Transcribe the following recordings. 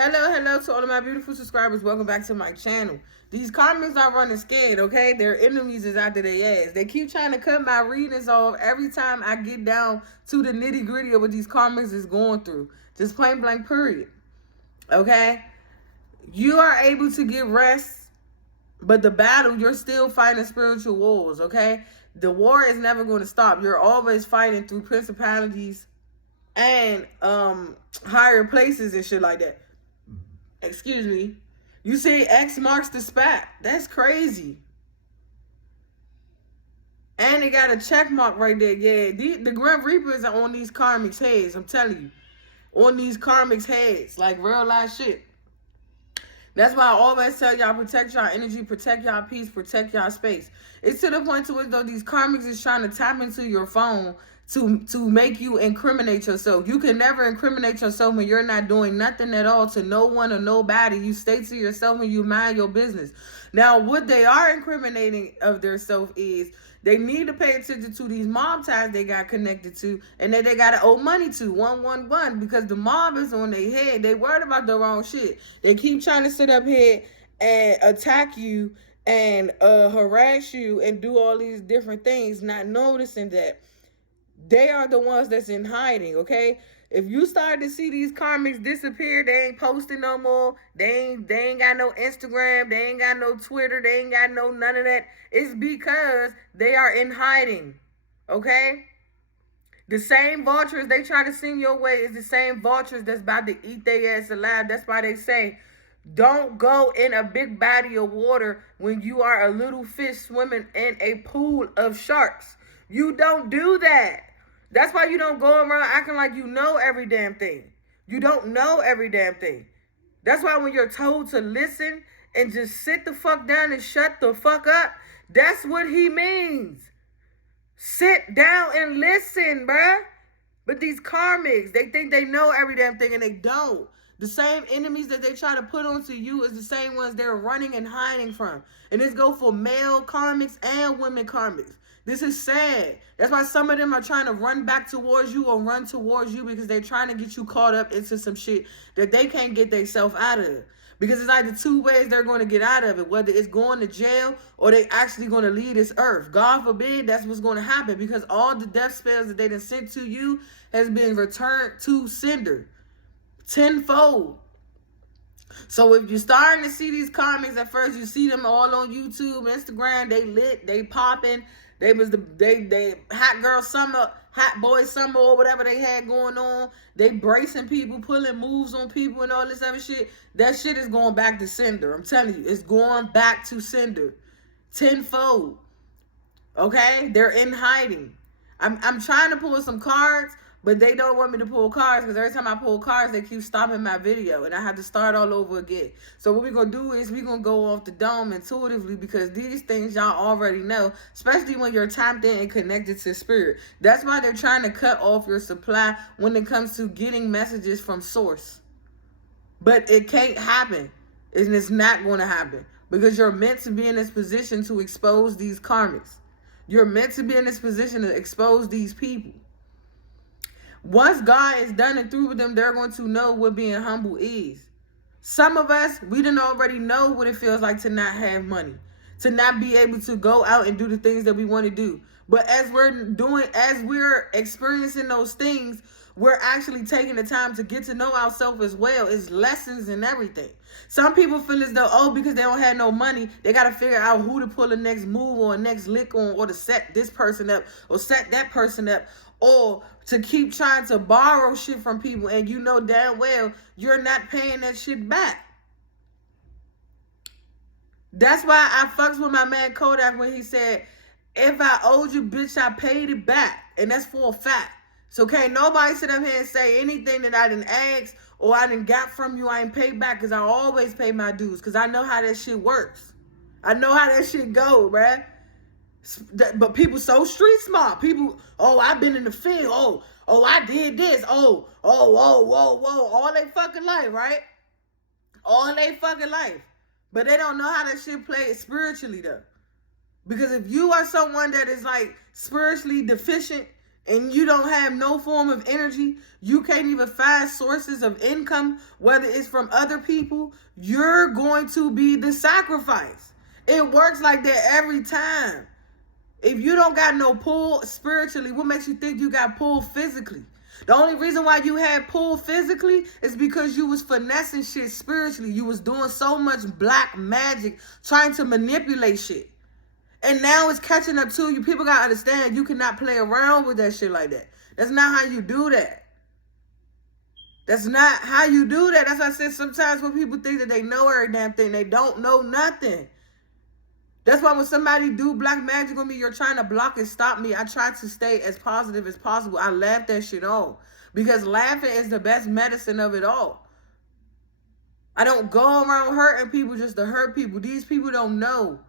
Hello to all of my beautiful subscribers. Welcome back to my channel. These karmics are running scared, okay? Their enemies is after their ass. They keep trying to cut my readings off every time I get down to the nitty gritty of what these karmics is going through. Just plain blank period. Okay? You are able to get rest, but the battle, you're still fighting spiritual wars, okay? The war is never going to stop. You're always fighting through principalities and higher places and shit like that. Excuse me. You say X marks the spot. That's crazy. And they got a check mark right there. Yeah, the Grim Reapers are on these karmics' heads. I'm telling you. On these karmics' heads. Like real life shit. That's why I always tell y'all, protect y'all energy, protect y'all peace, protect y'all space. It's to the point to which though these karmics is trying to tap into your phone to make you incriminate yourself. You can never incriminate yourself when you're not doing nothing at all to no one or nobody. You stay to yourself and you mind your business. Now, what they are incriminating of themselves is they need to pay attention to these mob ties they got connected to and that they got to owe money to 111 because the mob is on their head. They worried about the wrong shit. They keep trying to sit up here and attack you and harass you and do all these different things, not noticing that they are the ones that's in hiding, okay? If you start to see these karmics disappear, they ain't posting no more. They ain't got no Instagram. They ain't got no Twitter. They ain't got no none of that. It's because they are in hiding, okay? The same vultures they try to send your way is the same vultures that's about to eat their ass alive. That's why they say, don't go in a big body of water when you are a little fish swimming in a pool of sharks. You don't do that. That's why you don't go around acting like you know every damn thing. You don't know every damn thing. That's why when you're told to listen and just sit the fuck down and shut the fuck up, that's what he means. Sit down and listen, bruh. But these karmics, they think they know every damn thing and they don't. The same enemies that they try to put onto you is the same ones they're running and hiding from. And this go for male karmics and women karmics. This is sad. That's why some of them are trying to run back towards you or run towards you because they're trying to get you caught up into some shit that they can't get themselves out of. Because it's like the two ways they're going to get out of it, whether it's going to jail or they actually going to leave this earth. God forbid that's what's going to happen because all the death spells that they done sent to you has been returned to sender tenfold. So if you're starting to see these karmics at first, you see them all on YouTube, Instagram, they lit, they popping. They was they hot girl summer, hot boy summer, or whatever they had going on. They bracing people, pulling moves on people and all this other shit. That shit is going back to sender. I'm telling you, it's going back to sender. Tenfold. Okay? They're in hiding. I'm trying to pull some cards, but they don't want me to pull cards because every time I pull cards, they keep stopping my video and I have to start all over again. So what we're going to do is we're going to go off the dome intuitively because these things y'all already know, especially when you're tapped in and connected to spirit. That's why they're trying to cut off your supply when it comes to getting messages from source. But it can't happen. And it's not going to happen because you're meant to be in this position to expose these karmics. You're meant to be in this position to expose these people. Once God is done and through with them, they're going to know what being humble is. Some of us, we didn't already know what it feels like to not have money, to not be able to go out and do the things that we want to do. But as we're experiencing those things, we're actually taking the time to get to know ourselves as well. It's lessons and everything. Some people feel as though, oh, because they don't have no money, they got to figure out who to pull the next move or next lick on or to set this person up or set that person up or to keep trying to borrow shit from people and you know damn well you're not paying that shit back. That's why I fucks with my man Kodak when he said, if I owed you, bitch, I paid it back. And that's for a fact. So can't nobody sit up here and say anything that I didn't ask or I didn't got from you, I ain't paid back because I always pay my dues because I know how that shit works. I know how that shit go, bruh. But people so street smart. People, oh, I've been in the field. Oh, I did this. Whoa. All they fucking life, right? All they fucking life. But they don't know how that shit plays spiritually, though. Because if you are someone that is, like, spiritually deficient and you don't have no form of energy, you can't even find sources of income, whether it's from other people, you're going to be the sacrifice. It works like that every time. If you don't got no pull spiritually, what makes you think you got pull physically? The only reason why you had pull physically is because you was finessing shit spiritually. You was doing so much black magic, trying to manipulate shit. And now it's catching up to you. People got to understand you cannot play around with that shit like that. That's not how you do that. That's not how you do that. That's why I said sometimes when people think that they know every damn thing, they don't know nothing. That's why when somebody do black magic on me, you're trying to block and stop me, I try to stay as positive as possible. I laugh that shit off. Because laughing is the best medicine of it all. I don't go around hurting people just to hurt people. These people don't know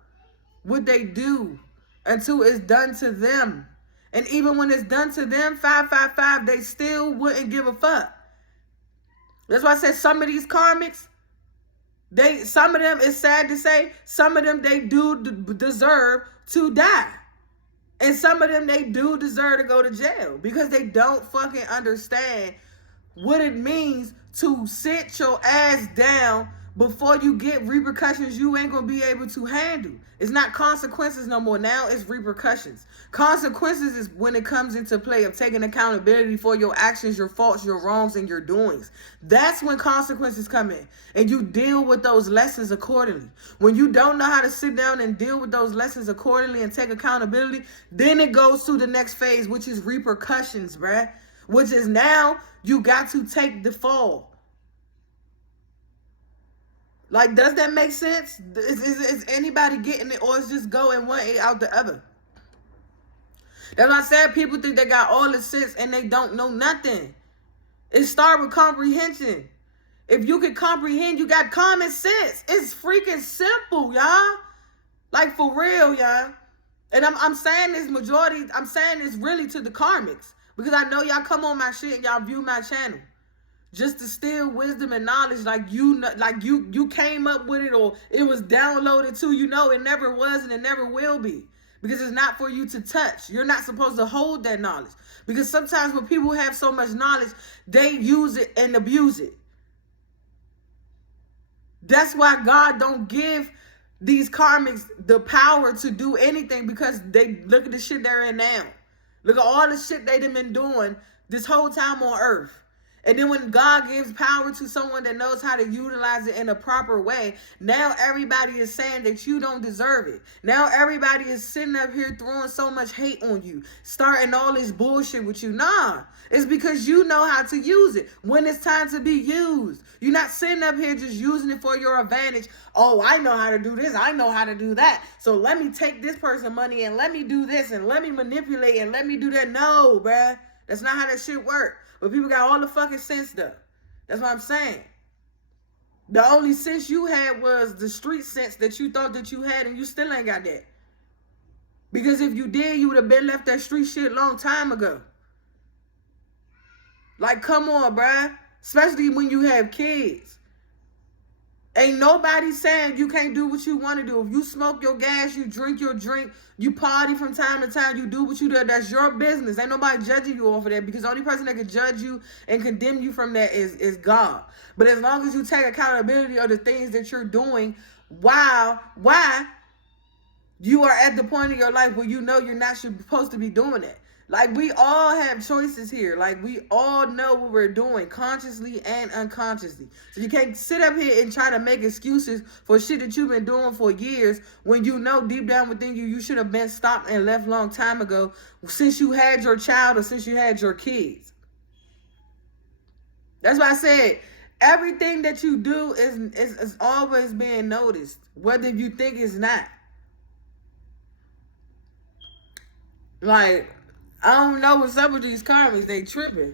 what they do until it's done to them. And even when it's done to them, 555, they still wouldn't give a fuck. That's why I said some of these karmics, some of them, it's sad to say, some of them, they do deserve to die. And some of them, they do deserve to go to jail because they don't fucking understand what it means to sit your ass down before you get repercussions you ain't gonna be able to handle. It's not consequences no more. Now it's repercussions. Consequences is when it comes into play of taking accountability for your actions, your faults, your wrongs, and your doings. That's when consequences come in. And you deal with those lessons accordingly. When you don't know how to sit down and deal with those lessons accordingly and take accountability, then it goes to the next phase, which is repercussions, bruh. Which is now you got to take the fall. Like, does that make sense? Is anybody getting it, or is just going one ear out the other? That's why I said people think they got all the sense and they don't know nothing. It starts with comprehension. If you can comprehend, you got common sense. It's freaking simple, y'all. Like, for real, y'all. And I'm saying this I'm saying this really to the karmics. Because I know y'all come on my shit and y'all view my channel. Just to steal wisdom and knowledge like you came up with it, or it was downloaded to you. Know it never was and it never will be. Because it's not for you to touch. You're not supposed to hold that knowledge. Because sometimes when people have so much knowledge, they use it and abuse it. That's why God don't give these karmics the power to do anything, because they look at the shit they're in now. Look at all the shit they've been doing this whole time on earth. And then when God gives power to someone that knows how to utilize it in a proper way, now everybody is saying that you don't deserve it. Now everybody is sitting up here throwing so much hate on you, starting all this bullshit with you. Nah, it's because you know how to use it when it's time to be used. You're not sitting up here just using it for your advantage. Oh, I know how to do this. I know how to do that. So let me take this person's money and let me do this and let me manipulate and let me do that. No, bruh. That's not how that shit works. But people got all the fucking sense though. That's what I'm saying. The only sense you had was the street sense that you thought that you had, and you still ain't got that. Because if you did, you would have been left that street shit long time ago. Like, come on, bruh. Especially when you have kids. Ain't nobody saying you can't do what you want to do. If you smoke your gas, you drink your drink, you party from time to time, you do what you do, that's your business. Ain't nobody judging you off of that, because the only person that can judge you and condemn you from that is God. But as long as you take accountability of the things that you're doing, why you are at the point in your life where you know you're not supposed to be doing it. Like, we all have choices here. Like, we all know what we're doing, consciously and unconsciously. So you can't sit up here and try to make excuses for shit that you've been doing for years when you know deep down within you, you should have been stopped and left long time ago since you had your child or since you had your kids. That's why I said everything that you do is always being noticed, whether you think it's not. Like, I don't know what's up with these karmics. They tripping.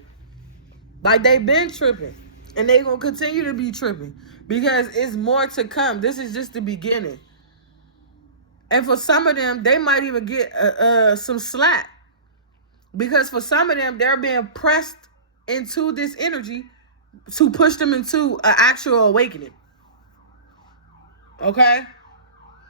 Like, they been tripping. And they gonna continue to be tripping. Because it's more to come. This is just the beginning. And for some of them, they might even get some slack. Because for some of them, they're being pressed into this energy to push them into an actual awakening. Okay?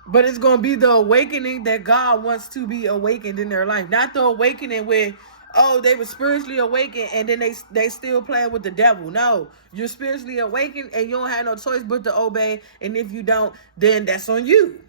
But it's going to be the awakening that God wants to be awakened in their life. Not the awakening where, oh, they were spiritually awakened and then they still playing with the devil. No, you're spiritually awakened and you don't have no choice but to obey. And if you don't, then that's on you.